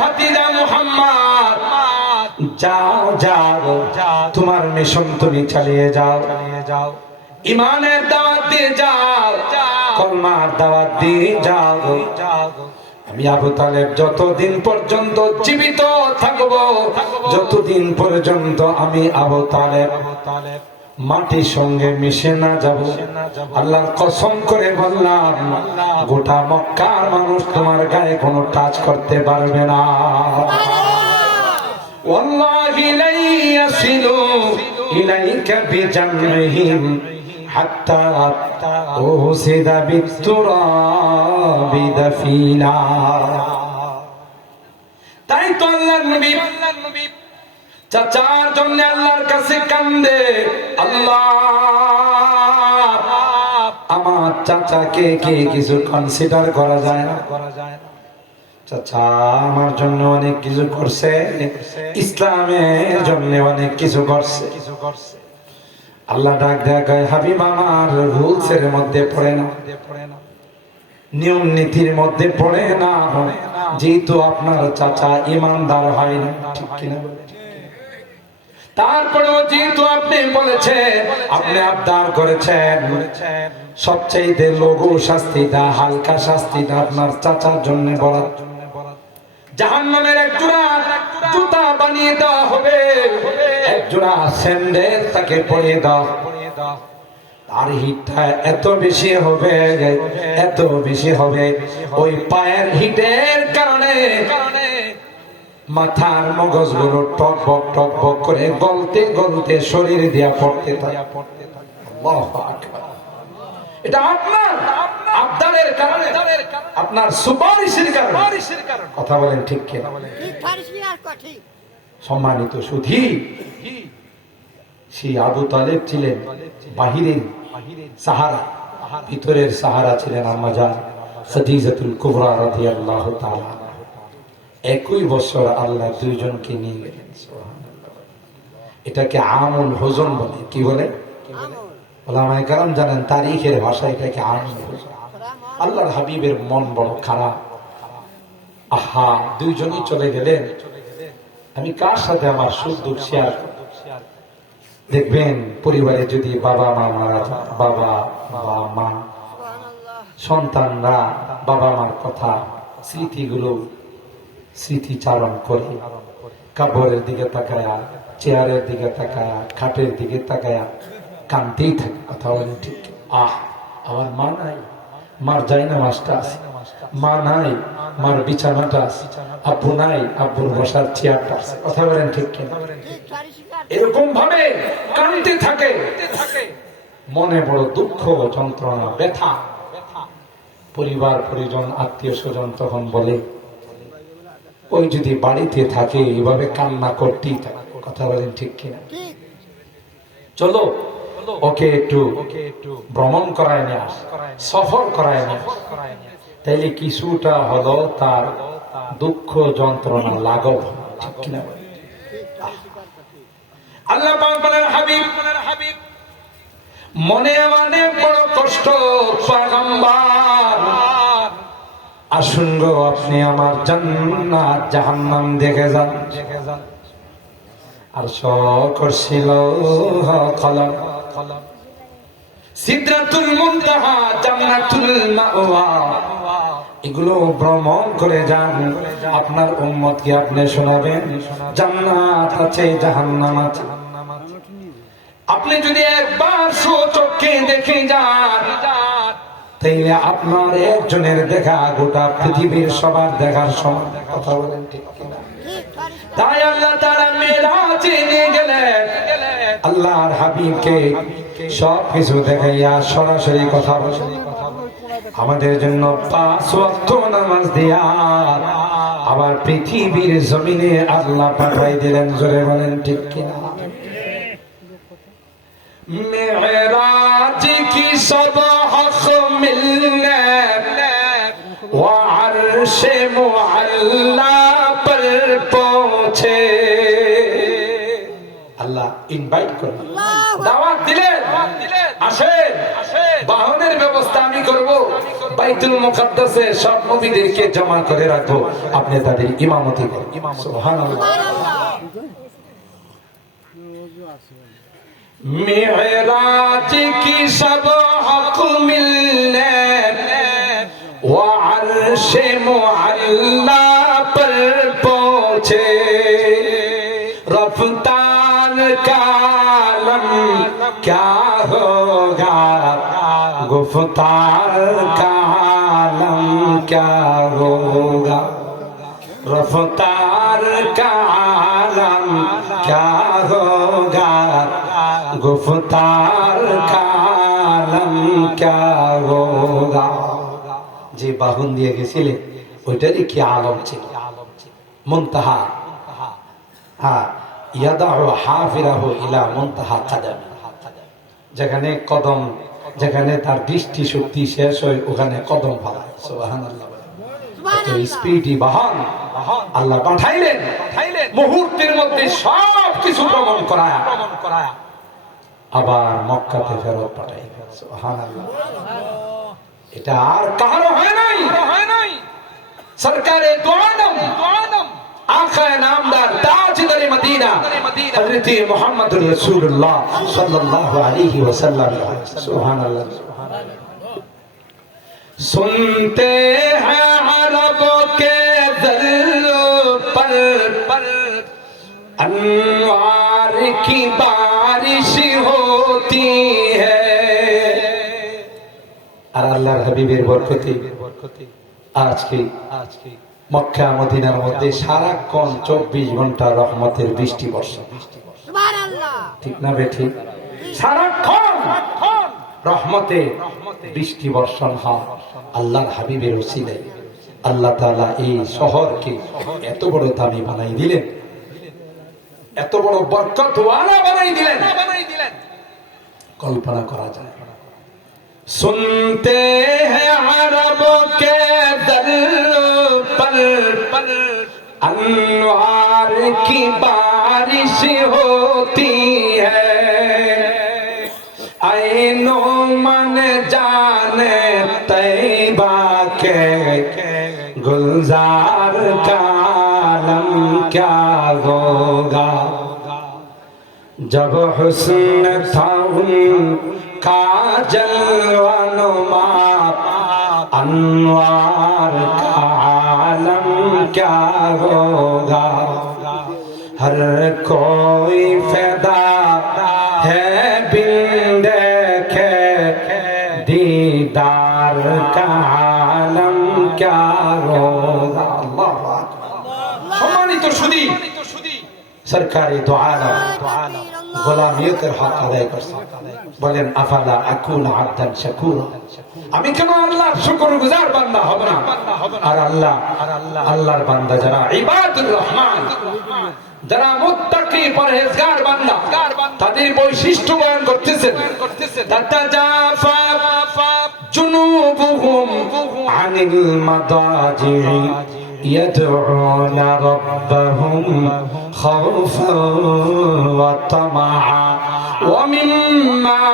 ভাতিজা মুহাম্মদ, যাও যাও, তোমার মিশন তুমি চালিয়ে যাও, ইমানের দাওয়াত দিয়ে যাও, কলমার দাওয়াত দিয়ে যাও। আমি আবু তালেব যতদিন পর্যন্ত জীবিত থাকব, যতদিন পর্যন্ত আমি আবু তালেব মাটির সঙ্গে মিশে না যাব, আল্লাহর কসম করে বললাম, গোটা মক্কার মানুষ তোমার গায়ে কোনো টাচ করতে পারবে না। ওয়াল্লাহি লা ইয়াসিলু ইলাইকা বিজামহিম হাত্তা উসিদা বিতুরাবি দাফিনা। তাই তো আল্লাহর নবী চাচার জন্য আল্লাহর কাছে কান্দে, আল্লাহ আমার চাচাকে কে কিছু কনসিডার করা যায় না? চাচা আমার জন্য অনেক কিছু করছে, ইসলামের জন্য অনেক কিছু করছে। আল্লাহ ডাক দেয়া কয়, হাবিব আমার রুলস এর মধ্যে পড়ে না, নিয়ম নীতির মধ্যে পড়ে না, যেহেতু আপনার চাচা ইমানদার হয় না, ঠিক কিনা? তারপরেও যেহেতু আপনি বলেছেন, আপনি আবদার করেছেন, সবচেয়ে লঘু শাস্তিটা, হালকা শাস্তিটা আপনার চাচার জন্য বরাদ্দ। জাহান্নামের এক জোড়া জুতা বানিয়ে দেওয়া হবে, এক জোড়া স্যান্ডেল তাকে পরিয়ে দাও। তার হিটটা এত বেশি হবে, এত বেশি হবে, ওই পায়ের হিটের কারণে মাথার মগজগুলো টকবক টকবক করে গলতে গলতে শরীর দিয়া পড়তে থাকে। আল্লাহু আকবার। এটা আপনার আবদারের কারণে, আপনার সুপারিশের কারণে। কথা বলেন ঠিক কি? সম্মানিত সুধী, সেই আবু তালেব ছিলেন বাহিরের সাহারা, ভিতরের সাহারা ছিলেন আম্মা জান খাদিজাতুল কুবরা রাদিয়াল্লাহু তাআলা। একই বছর আল্লাহ দুইজনকে নিয়ে গেলেন। এটাকে আমুল হুজন বলে। কি বলে? ওলামায়ে কেরাম জানেন তারিখের ভাষা, এটাকে আমুল হুজন। আল্লাহর হাবিবের মন বড় খারাপ। আহা, দুইজনই চলে গেলেন, আমি কার সাথে আমার সুখ দুঃখ শেয়ার? দেখবেন পরিবারে যদি বাবা মা মারা যায়, বাবা বা মা, সন্তানরা বাবা মার কথা, স্মৃতিগুলো স্মৃতিচারণ করে, কাপড়ের দিকে তাকায়া, চেয়ারের দিকে তাকায়া, খাটের দিকে তাকায়া কাঁদতেই থাকে। কথা বলেন ঠিক? আহ, আমার মা নাই, মার যাই না মাসটা আছে, মা নাই, মার বিছানাটা আছে, আব্বু নাই, আব্বুর বসার চেয়ারটা আছে। কথা বলেন ঠিক কিনা? এরকম ভাবে কাঁদতে থাকে, মনে বড় দুঃখ, যন্ত্রণা, ব্যথা। পরিবার পরিজন, আত্মীয় স্বজন তখন বলে, ওই যদি বাড়িতে থাকে এভাবে কান্না করতেই থাকে। কথা বলেন ঠিক কিনা? চলো ওকে একটু ভ্রমণ করায় নিয়ে আস, সফর করায় নিয়ে আস, তাইলে কিছুটা হলো তার দুঃখ যন্ত্রণা লাঘব। ঠিক কিনা? আল্লাহ পাক বলেন, হাবিব মনে মনে বড় কষ্ট, পয়গম্বর আসুন গো, আপনি আমার জান্নাত জাহান্নাম দেখে যান। আর করছিল কলম, সিদরাতুল মুনতাহা, জান্নাতুল মাওয়া, এগুলো ভ্রমণ করে যান। আপনার উম্মতকে আপনি শোনাবেন জান্নাত আছে, জাহান্নাম আছে। আপনি যদি একবার চোখে দেখে যান, তাইলে আপনার একজনের দেখা গোটা পৃথিবীর সবার দেখার সমান। কথা বলেন ঠিক কিনা? তাই আল্লাহ তাআলা মেরাজে নিয়ে গেলেন আল্লাহর হাবিবকে, সব কিছু দেখাইয়া সরাসরি কথা বলেন। আমাদের জন্য 5 ওয়াক্ত নামাজ দিয়া আবার পৃথিবীর জমিনে আল্লাহ পাঠাই দিলেন। জোরে বলেন ঠিক কিনা? मेराज की सुबह मिलने वो अर्श मुअल्ला पर पहुंचे। अल्लाह আল্লাহ ইনভাইট করলেন, দাওয়াত দিলেন, আসেন, বাহনের ব্যবস্থা আমি করব, বাইতুল মুকাদ্দাসে সব নবীদেরকে জমা করে রাখবো, আপনি তাদের ইমামতি করবেন। সুবহানাল্লাহ। मेराज की सब हक मिलने वो अर्श मुअल्ला पर पहुंचे, रफ्तार का आलम क्या होगा, गुफ्तार का आलम क्या होगा, रफ्तार का आलम क्या होगा, गुफ्तार का आलम क्या होगा। যে বাহন দিয়ে গেছিলেন ওইটারই কি আলম ছিল, মুনতাহা, হ্যাঁ, ইয়াদাহু হাফিরাহু ইলা মুনতাহা কাদামি, যেখানে কদম, যেখানে তার দৃষ্টি শক্তি শেষ হয় ওখানে কদম ফেলায়। সুবহানাল্লাহ। স্পিডি বাহন আল্লাহ পাঠাইলেন, মুহূর্তের মধ্যে সব কিছু প্রমাণ করায় আবার মক্কাতে ফেরত পাঠাই। সুবহানাল্লাহ। এটা আর কারো হয় নাই। সরকারে দো আলম আখায়ে নামদার তাজদারে মদিনা হযরত মুহাম্মদুর রাসূলুল্লাহ সাল্লাল্লাহু আলাইহি ওয়াসাল্লাম। সুবহানাল্লাহ। सुनते हैं अरब के दर पर अनवार की बारिश होती है। আর আল্লাহর হাবিবের বরকতে আজকে মক্কা মদিনার মধ্যে সারাক্ষণ 24 ঘন্টা রহমতের বৃষ্টি বর্ষণ। সুবহানাল্লাহ। ঠিক না বেঠি? সারাক্ষণ রহমতে বৃষ্টি বর্ষণ হয় আল্লাহর হাবিবের ওসিলায়। আল্লাহ তাআলা এই শহরকে এত বড় দামি বানাই দিলেন, এত বড় বরকতওয়ালা বানাই দিলেন, কল্পনা করা যায়। सुनते हैं अरब के दर पर अनवार की बारिश होती है, ऐनो मन जाने तैबा के गुलजार का आलम क्या होगा, जब हुस्न था उनका जलवानुमा अनवार का आलम क्या होगा, हर कोई फैदा है बिन देखे दीदार का आलम क्या होगा। সম্মানিত সুধী, সরকারি দো আলম গোলামিয়তের হক আদায় করছে। বলেন আফালা আকুন আবদান শাকুরা, আমি কেন আল্লাহর শুকরগুজার বান্দা হব না? আর আল্লাহর বান্দা যারা ইবাদুর রহমান, যারা মুত্তাকি পরহেজগার বান্দা, তাদের বৈশিষ্ট্য বয়ান করতেছেন। তাতাজাফা জুনুবুহুম আনিল মাদাজি'i يدعون ربهم خوفا وطمعا ومما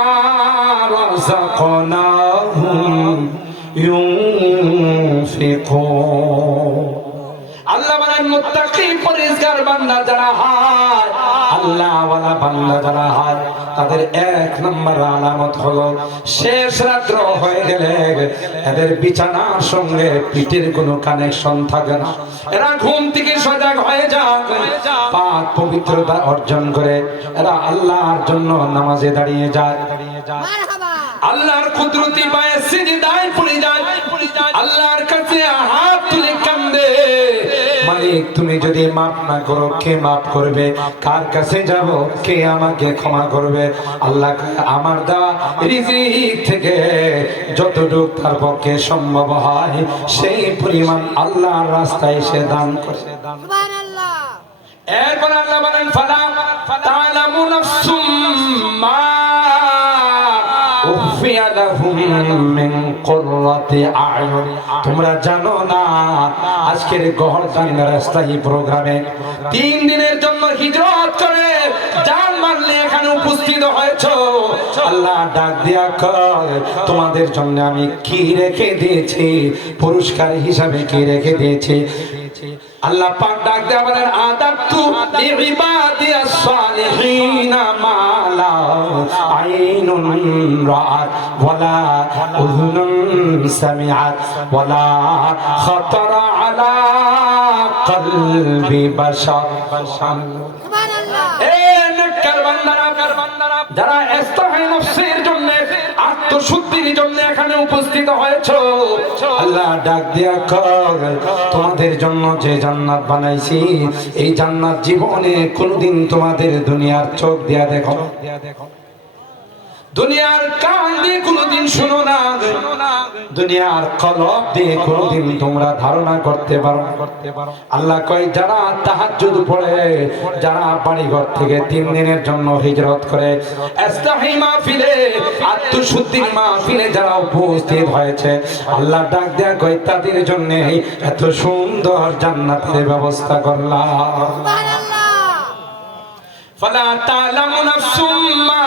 رزقناهم ينفقون। আল্লাহ বলেন মুত্তাকি পরহেজগার বান্দা যারা হয়, আল্লাহ ওয়ালা বান্দা যারা হয়, তাদের এক নম্বর আলামত হলো শেষ রাত্র হয়ে গেলে এদের বিছানার সঙ্গে পিঠের কোনো কানেকশন থাকে না। এরা ঘুম থেকে সজাগ হয়ে যায়, পাক পবিত্রতা অর্জন করে এরা আল্লাহর জন্য নামাজে দাঁড়িয়ে যায়, আল্লাহর কুদরতি পায়ে সিজদায় পড়ে যায়, আল্লাহর কাছে হাত তুলে কান্দে, মালিক তুমি যদি মাফ না করো কে মাফ করবে, কার কাছে যাব কে আমাকে ক্ষমা করবে। আল্লাহ আমার দেওয়া রিজিক থেকে যতটুকু তার পক্ষে সম্ভব হয় সেই পরিমাণ আল্লাহর রাস্তায় সে দান করে। সুবহানাল্লাহ। এরপর আল্লাহ বলেন ফালা তা'লামু নাফসুম মা উখফিয়া লাহুম মিন কুররাতি আ'য়ুন। তোমরা জানো না আজকের গহরদান রাস্তায় প্রোগ্রামে 3 দিনের জন্য হিজরত করে জান মারলে এখানে উপস্থিত হয়েছো, আল্লাহ ডাক দিয়া কয় তোমাদের জন্য আমি কি রেখে দিয়েছি, পুরস্কার হিসাবে কি রেখে দিয়েছি। আল্লাহ পাক ডাক দেয়া বলেন আদাতু লিইবাদিয়াস সালিহিনা মা লা আইনুন রাআত ওয়ালা উযুনুন সামিআত ওয়ালা খাতারা আলা কলবি বাশার। সুবহানাল্লাহ। এ নেককার বান্দারা, যারা ইস্তাহি নফসের জন্য, আত্মশুদ্ধির জন্য এখানে উপস্থিত হয়েছো, আল্লাহ ডাক দিয়া কয় তোমাদের জন্য যে জান্নাত বানাইছি, এই জান্নাত জীবনে কোনদিন তোমাদের দুনিয়ার চোখ দিয়া দেখো, দুনিয়ার কান দিয়ে কোনদিন শুনো না, দুনিয়ার কলব দিয়ে কোনদিন তোমরা ধারণা করতে পারো। আল্লাহ কয় যারা তাহাজ্জুদ পড়ে, যারা বাড়িঘর থেকে 3 দিনের জন্য হিজরত করে, ইস্তাহি মাহফিলে, আত্মশুদ্ধির মাহফিলে যারা উপস্থিত হয়েছে, আল্লাহ ডাক দেয়া কয় তাদের জন্য এত সুন্দর জান্নাতের ব্যবস্থা করলাম। সুবহানাল্লাহ। ফালা তা'লামু নাফসুম মা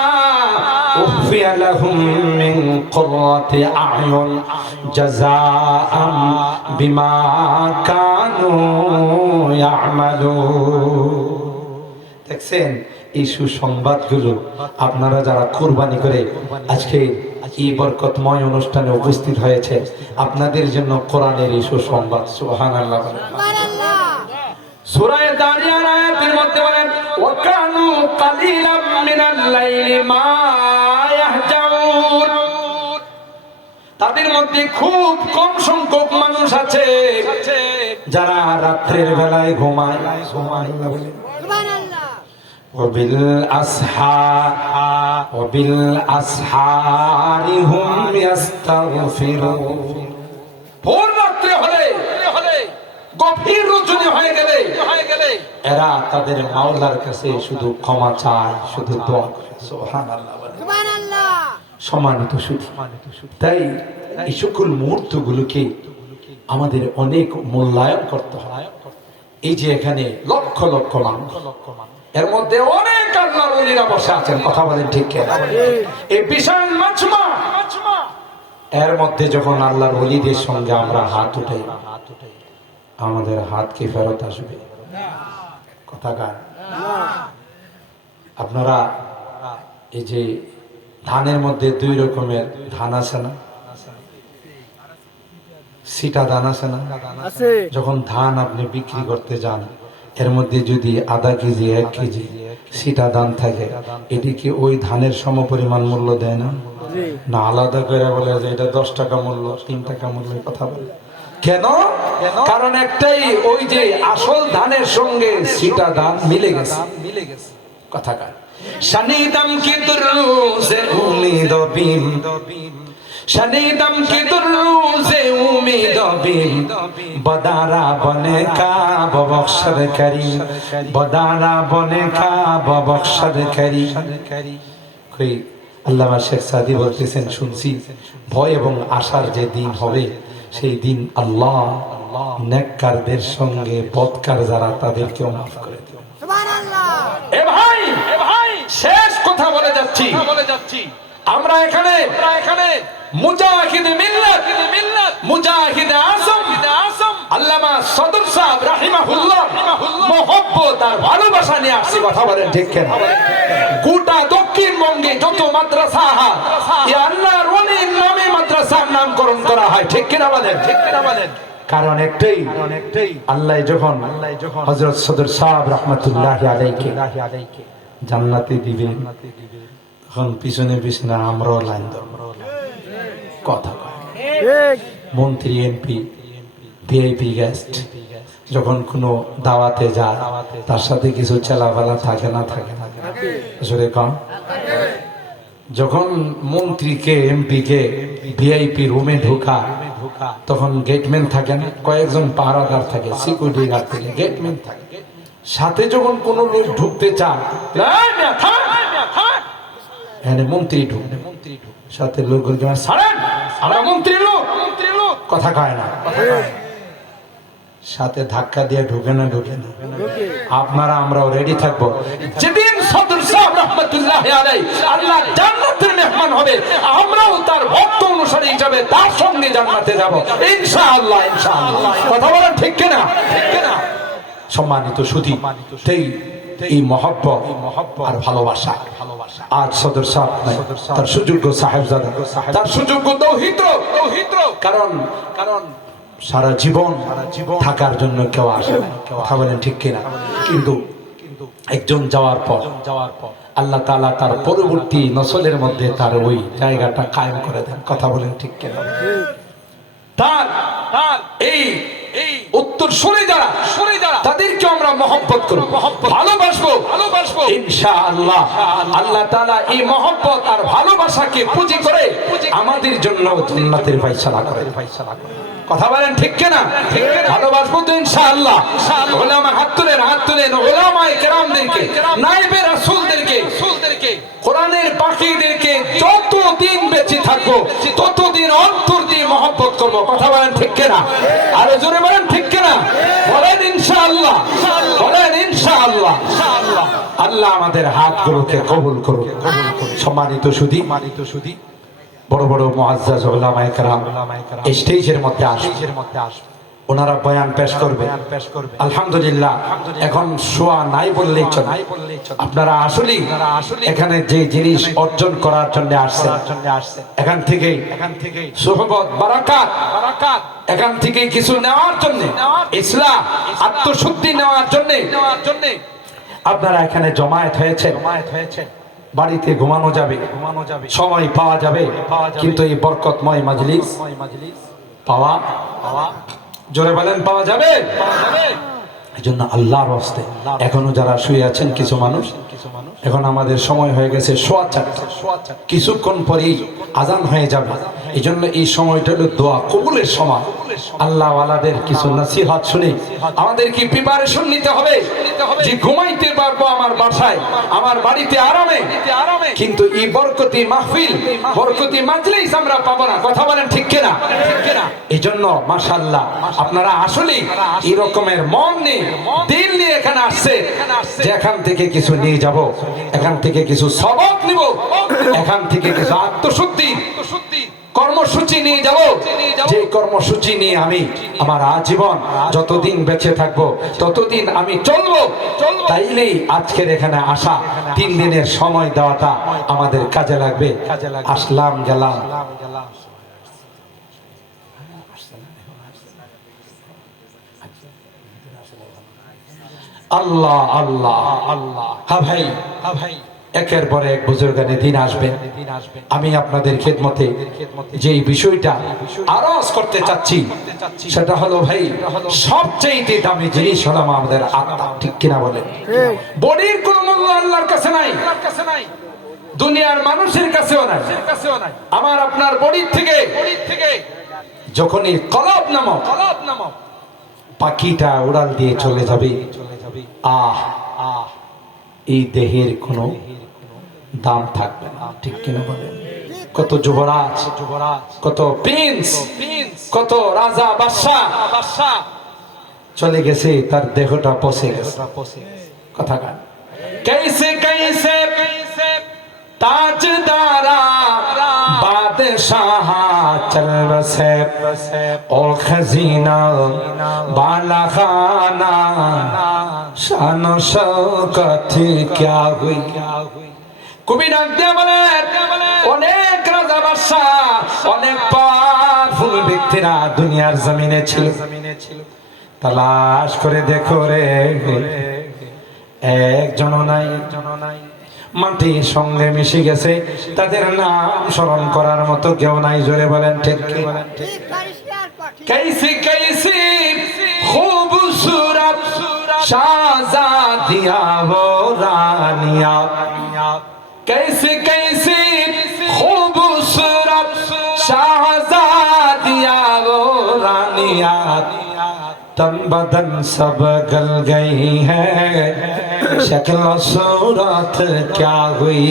উখফিয লাহুম মিন কুররাতি আ'য়ুন জাযাআম বিমা কানু ইয়া'মালুন। দেখছেন এই সুসংবাদগুলো আপনারা যারা কুরবানি করে আজকে এই বরকতময় অনুষ্ঠানে উপস্থিত হয়েছে, আপনাদের জন্য কোরআনের এই সুসংবাদ। সুবহানাল্লাহ। সূরা দারিয়াত আয়াতের মধ্যে বলেন ওয়া কানু কালিলাম মিনাল লাইলি মা ইয়াহজাউন, তাদের মধ্যে খুব কম সংখ্যক মানুষ আছে যারা রাত্রের বেলায় ঘুমায়। সুবহানাল্লাহ। ওয়াবিল আসহারি হুম ইস্তাগফিরুন। ভোর রাত্রে হলে, গভীর রজনী হয়ে গেলে এরা তাদের মাওলার কাছে শুধু ক্ষমা চায়, শুধু দোয়া করে। সুবহানাল্লাহ। সম্মানিত শুধু তাই এই সকল মুহূর্তগুলোকে আমাদের অনেক মূল্যায়ন করতে হয়। এই যে এখানে লক্ষ লক্ষ মানুষ, এর মধ্যে অনেক আল্লাহর ওলিরা বসে আছেন, কথা বলেন ঠিক কিনা? এই বিশাল মাজমা, এর মধ্যে যখন আল্লাহর ওলিদের সঙ্গে আমরা হাত উঠাই, আমাদের হাত কি ফেরত আসবে? কথা গান। আপনারা এই যে ধানের মধ্যে 2 রকমের ধান আছে না, সিটা ধান আছে না? যখন ধান আপনি বিক্রি করতে যান, এর মধ্যে যদি আধা কেজি 1 কেজি সিটা ধান থাকে, এটি কি ওই ধানের সমপরিমাণ মূল্য দেয় না? না, আলাদা করে বলে যে এটা 10 টাকা মূল্য, 3 টাকা মূল্য কথা বলে। কেন? কারণ একটাই, ওই যে আসল ধানের সঙ্গে সিটা ধান মিলে গেছে। কথা কার শানিদম কি দুরুজে উম্মীদ বিম, শানিদম কি দুরুজে উম্মীদ বিম, বদারা বনে কা ববখশর করি, বদারা বনে কা ববখশর করি। কই আল্লামা শেখ সাদি বলতেছেন, শুনছি ভয় এবং আশার যে দিন হবে, সেই দিন আল্লাহ নেককারদের সঙ্গে বদকার যারা তাদেরকে মাফ করে দিবেন। সুবহানাল্লাহ। এ ভাই শেষ কথা বলে যাচ্ছি, আমরা এখানে মুজাহিদে মিল্লাত, মুজাহিদে আজম আল্লামা সদর সাহেব রাহিমাহুল্লাহ মোহব্বত আর ভালোবাসা নিয়ে আসছি। কথা বলেন ঠিক কিনা? গোটা দক্ষিণবঙ্গে যত মাদ্রাসা আল্লাহর ওলির নামে মাদ্রাসার নামকরণ করা হয়, ঠিক কিনা বলেন? কারণ একটাই, আল্লাহ যখন হযরত সদর সাহেব রাহমাতুল্লাহি আলাইহি জান্নাতে দিবেন, তখন পিছনে পিছনে আমরাও লাইন ধরব। কথা মন্ত্রী, এমপি, ভিআইপি গেস্ট যখন কোনো দাওয়াতে যায়, তার সাথে কিছু চেলাফেলা থাকে না? থাকে না? জোরে কম। যখন মন্ত্রীকে, এমপিকে ভিআইপি রুমে ঢোকা, তখন গেটম্যান থাকে না? কয়েকজন পাহারাদার থাকে, সিকিউরিটি গার্ড থাকে, গেটম্যান থাকে। সাথে যখন কোন লোক ঢুকতে চায়, মন্ত্রী ঢুকে, সাথে লোক আমরা মন্ত্রী লোক, কথা কয় না, সাথে ধাক্কা দিয়ে ঢুকে না? ঢুকে না। আপনারা আমরাও রেডি থাকবো। যেদিন সদর রাহমাতুল্লাহি আলাইহি আল্লাহ জান্নাতের মেহমান হবে, আমরাও তার ভক্ত অনুসারী হিসেবে তার সঙ্গে জান্নাতে যাব ইনশাআল্লাহ ইনশাআল্লাহ। কথা বলেন ঠিক কিনা? ঠিক কিনা? সম্মানিত সুধী, এই মহব্বত আর ভালোবাসা আজ সদর সাহেব নাই, তার সুযোগ্য সাহেবজাদা, তার সুযোগ্য দৌহিত্র। কারণ সারা জীবন থাকার জন্য কেউ আসে না। কথা বলেন ঠিক কিনা? কিন্তু একজন যাওয়ার পর আল্লাহ তাআলা তার পরবর্তী নসলের মধ্যে তার ওই জায়গাটা কায়েম করে দেন। কথা বলেন ঠিক কিনা? তার এই উত্তর সরে যারা তাদেরকে আমরা মহব্বত করব, ভালোবাসবো ইনশাআল্লাহ। আল্লাহ তাআলা এই মহব্বত আর ভালোবাসাকে পুঁজি করে আমাদের জন্য জান্নাতের ফয়সালা করে। কথা বলেন ঠিক কিনা? ভালোবাসবো তো ইনশাআল্লাহ। উলামা হাত তুলেন উলামায়ে কেরামদেরকে, নায়েবে রাসূলদেরকে, কোরআনের পাখিদেরকে যতদিন বেঁচে থাকবো ততদিন অন্তর দিয়ে মহব্বত করব। কথা বলেন ঠিক কিনা? আরো জোরে বলেন ঠিক কিনা? বলেন ইনশাআল্লাহ, বলেন ইনশাআল্লাহ। আল্লাহ আমাদের হাতগুলোকে কবুল করুন। সম্মানিত সুধী, বড় বড় মুআজ্জাজ উলামায়ে কেরাম স্টেজের মধ্যে আসেন, ওনারা বয়ান পেশ করবে। আলহামদুলিল্লাহ, এখন শোয়া নাই বললেই চলে। আপনারা আসলে এখানে যে জিনিস অর্জন করার জন্য আসছেন, এখান থেকে সুহবত বারাকাত, এখান থেকে কিছু নেওয়ার জন্য, ইসলাম আত্মশুদ্ধি নেওয়ার জন্য আপনারা এখানে জমায়েত হয়েছে। বাড়িতে ঘুমানো যাবে, সময় পাওয়া যাবে, কিন্তু এই বরকতময় মাজলিস পাওয়া, জোরে বলেন পাওয়া যাবে। এই জন্য আল্লাহর হস্তে এখনো যারা শুয়ে আছেন কিছু মানুষ, এখন আমাদের সময় হয়ে গেছে 4:15, কিছুক্ষণ পরেই আজান হয়ে যাবে। এই জন্য এই সময়টা হলো দোয়া কবুলের সময়। আল্লাহ ওয়ালাদের কিছু নসিহত শুনে আমাদের কি প্রিপারেশন নিতে হবে যে ঘুমাইতে পারবো আমার বাসায়, আমার বাড়িতে আরামে, কিন্তু এই বরকতি মাহফিল, বরকতি মাজলিস আমরা পাবো না। কথা বলেন ঠিক কিনা? এই জন্য মাশাআল্লাহ আপনারা আসলে এই রকমের মন নিয়ে, দিল নিয়ে এখানে আসছে যে এখান থেকে কিছু নিয়ে যাব, এখান থেকে কিছু সবক নিব, এখান থেকে কিছু আত্মশুদ্ধি কর্মসূচি নিয়ে যাব, যে কর্মসূচি নিয়ে আমি আমার আজীবন যতদিন বেঁচে থাকবো ততদিন আমি চলবো। তাইলেই আজকের এখানে আসা 3 দিনের সময় দেওয়াটা আমাদের কাজে লাগবে। আসলাম গেলাম, আল্লাহ আল্লাহ আল্লাহ। হ্যাঁ ভাই, একের পর এক বুজুর্গানে দিন আসবেন। আমি আপনাদের খেদমতে যে বিষয়টা আরজ করতে চাচ্ছি সেটা হলো ভাই, সবচেয়ে দামি জিনিস হলো আমাদের আত্মা। ঠিক কিনা বলেন? বডির কোনো মূল্য আল্লাহর কাছে নাই, দুনিয়ার মানুষের কাছেও নাই। আমার আপনার বডির থেকে যখনই কলব নামক পাখিটা উড়াল দিয়ে চলে যাবে, এই দেহের কোনো দাম থাকবে না। ঠিক কিনা বলেন? কত যুবরাজ, কত প্রিন্স, কত রাজা বাদশা চলে গেছে, তার দেহটা পচে গেছে। কথা গান कैसे कैसे ताजदारा बादशाह चल बसे और खजीना बाला खाना शान शौकत क्या हुई। কবি ডাক দিয়ে বলে, অনেক রাজা বাদশাহ, অনেক পাওয়ারফুল ব্যক্তিরা দুনিয়ার জমিনে ছিল। তালাশ করে দেখো রে, একজনও নাই। মাটির সঙ্গে মিশে গেছে, তাদের নাম স্মরণ করার মতো কেউ নাই। জোরে বলেন ঠিক কি? कैसी कैसी खूबसूरत शाहजादियाँ वो रानिया, कैसी कैसी खूबसूरत शाहजादियाँ वो रानिया, तन बदन सब गल गई है, शक्ल सूरत क्या हुई।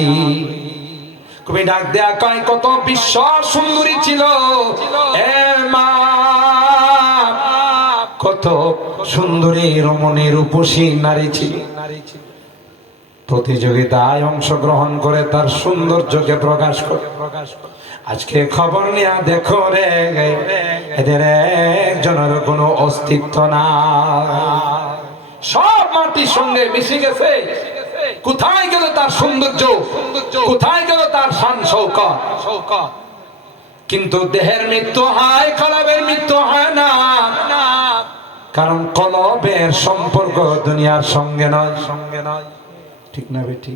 কবি ডাক দেয়া কয়, কত বিশ্ব সুন্দরী ছিল এ মা, কত সুন্দরী রমণী রূপসী নারী ছিল। প্রতিযোগিতায় অংশগ্রহণ করে তার সৌন্দর্যকে প্রকাশ করে। আজকে খবর নিয়ে দেখো রে, এদের একজনের কোনো অস্তিত্ব না, সব মাটির সঙ্গে মিশে গেছে। কোথায় গেল তার সৌন্দর্য, কোথায় গেল তার শান শৌকত? কিন্তু দেহের মৃত্যু হয়, কলবের মৃত্যু হয় না, কারণ কলবের সম্পর্ক দুনিয়ার সঙ্গে নয়, ঠিক না বেটি?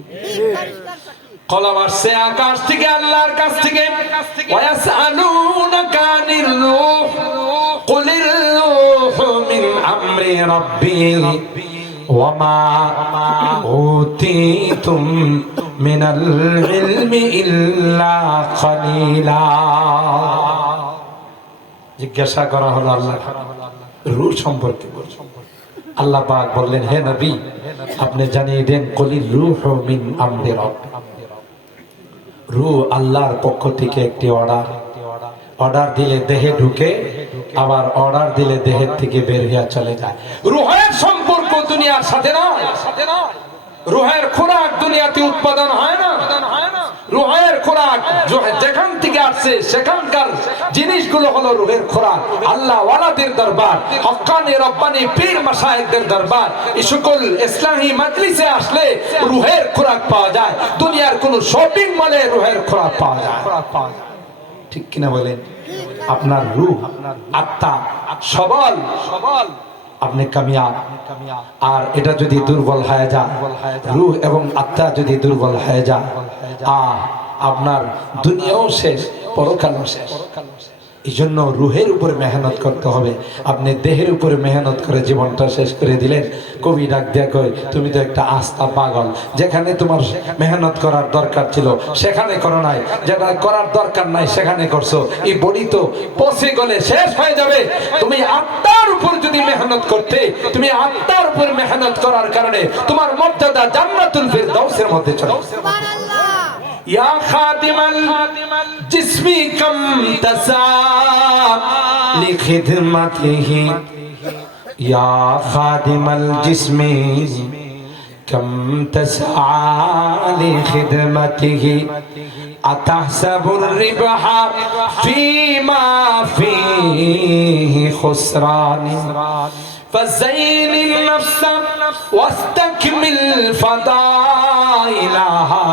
কলব আসছে আকাশ থেকে, আল্লাহর কাছ থেকে। ওয়ায়াসআলুনাকা আনির রূহ কুলির রূহু মিন আমরি রাব্বি ওয়ামা উতীতুম মিনাল ইলমি ইল্লা কলিলা। জিজ্ঞাসা করা হলো আল্লাহ রূহ সম্পর্কে। আল্লাহ পাক বললেন, হে নবী, আপনি জানিয়ে দেন, কুলির রূহু মিন আমরি রাব্বি। রূহ আল্লাহর পক্ষ থেকে একটি অর্ডার দিলে দেহে ঢুকে, আবার অর্ডার দিলে দেহের থেকে বের হয়ে চলে যায়। রূহের সম্পর্ক দুনিয়ার সাথে নয়। রূহের খোরাক দুনিয়াতে উৎপাদন হয় না। রূহের খোরাক যেখান থেকে আসছে সেখানকার জিনিসগুলো হলো রূহের খোরাক। আল্লাহ ওয়ালাদের দরবার, হক্কানি রব্বানি পীর মাশায়েখদের দরবার, এই সকল ইসলামী মাজলিসে আসলে রূহের খোরাক পাওয়া যায়। দুনিয়ার কোন শপিং মলে রূহের খোরাক পাওয়া যায়, ঠিক কিনা বলেন? আপনার রূহ, আত্মা সবল, আপনি কামিয়াব। আর এটা যদি দুর্বল হয়ে যায়, রূহ এবং আত্মা যদি দুর্বল হয়ে যায়, আপনার দুনিয়াও শেষ, পরকালও শেষ। এই জন্য রুহের উপরে মেহনত করতে হবে। আপনি দেহের উপরে মেহনত করে জীবনটা শেষ করে দিলেন। কবি ডাক দিয়া কই, তুমি তো একটা আস্থা পাগল, যেখানে তোমার মেহনত করার দরকার ছিল সেখানে করো নাই, যেটা করার দরকার নাই সেখানে করছো। এই বডি তো পচে গলে শেষ হয়ে যাবে। তুমি আত্মার উপর যদি মেহনত করতে, তুমি আত্মার উপর মেহনত করার কারণে তোমার মর্যাদা জান্নাতুল ফিরদাউসের মধ্যে চলে। या खादिमल जिस्मी कम तसा लिखिदमतिही, या खादिमल जिस्मी कम तसा लिखिदमतिही, अतहसबुर रिबहा फीमा फीही खुसरानी, فزين النفس واستكمل فضائلها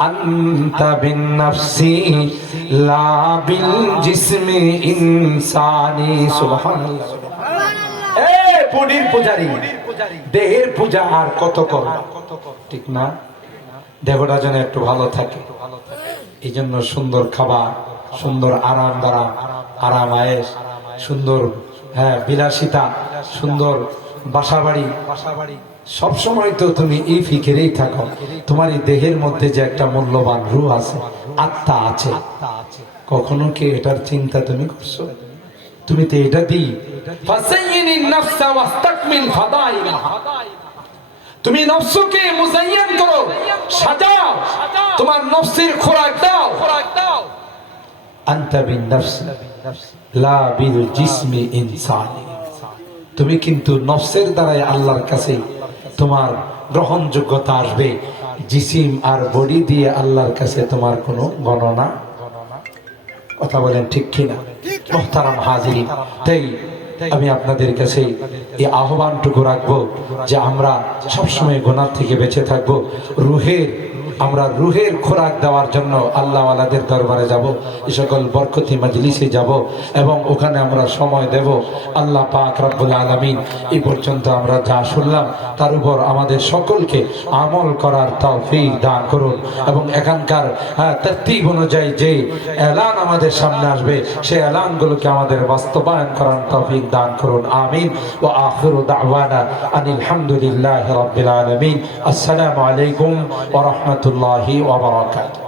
أنت بالنفس لا بالجسم إنساني। سبحان الله। বডির পূজারি, দেহের পূজা আর কত করো, ঠিক না? দেহটা যেন একটু ভালো থাকে, এই জন্য সুন্দর খাবার, সুন্দর আরাম আয়েশ, সুন্দর বিলাসিতা, সুন্দর বাসাবাড়ি, সবসময় তো তুমি এই ফিকিরেই থাকো। তোমার এই দেহের মধ্যে যে একটা মূল্যবান রূহ আছে, আত্মা আছে, কখনো কি এটার চিন্তা তুমি করছো? তুমি তো এটা দিই, তুমি নফসকে মুজাইয়ান করো, সাজাও, তোমার নফসের খোরাক দাও। আনতা বিন নফস লা বিল জিসমি ইনসানি। তুমি কিন্তু নফসের দ্বারাই আল্লাহর কাছে তোমার গ্রহণযোগ্যতা আসবে। জিসিম আর বডি দিয়ে আল্লাহর কাছে তোমার কোনো গণনা। কথা বলেন ঠিক কিনা? মুহতারাম হাজিরিন, তাই আমি আপনাদের কাছে এই আহ্বানটুকু রাখবো যে আমরা সবসময় গুনাহ থেকে বেঁচে থাকবো। আমরা রুহের খোরাক দেওয়ার জন্য আল্লাহ ওয়ালাদের দরবারে যাব, এই সকল বরকতি মাজলিসে যাব এবং ওখানে আমরা সময় দেব। আল্লাহ পাক রব্বুল আলামিন এই পর্যন্ত আমরা যা শুনলাম তার উপর আমাদের সকলকে আমল করার তৌফিক দান করুন এবং এখানকার তরতিব অনুযায়ী যে এলান আমাদের সামনে আসবে সেই এলানগুলোকে আমাদের বাস্তবায়ন করার তৌফিক দান করুন। আমিন। ওয়া আখিরু দাওয়ানা আনিল হামদুলিল্লাহি রাব্বিল আলামিন। আসসালামু আলাইকুম ওয়া রাহমাতুল্লাহি ওয়া বারাকাতুহু।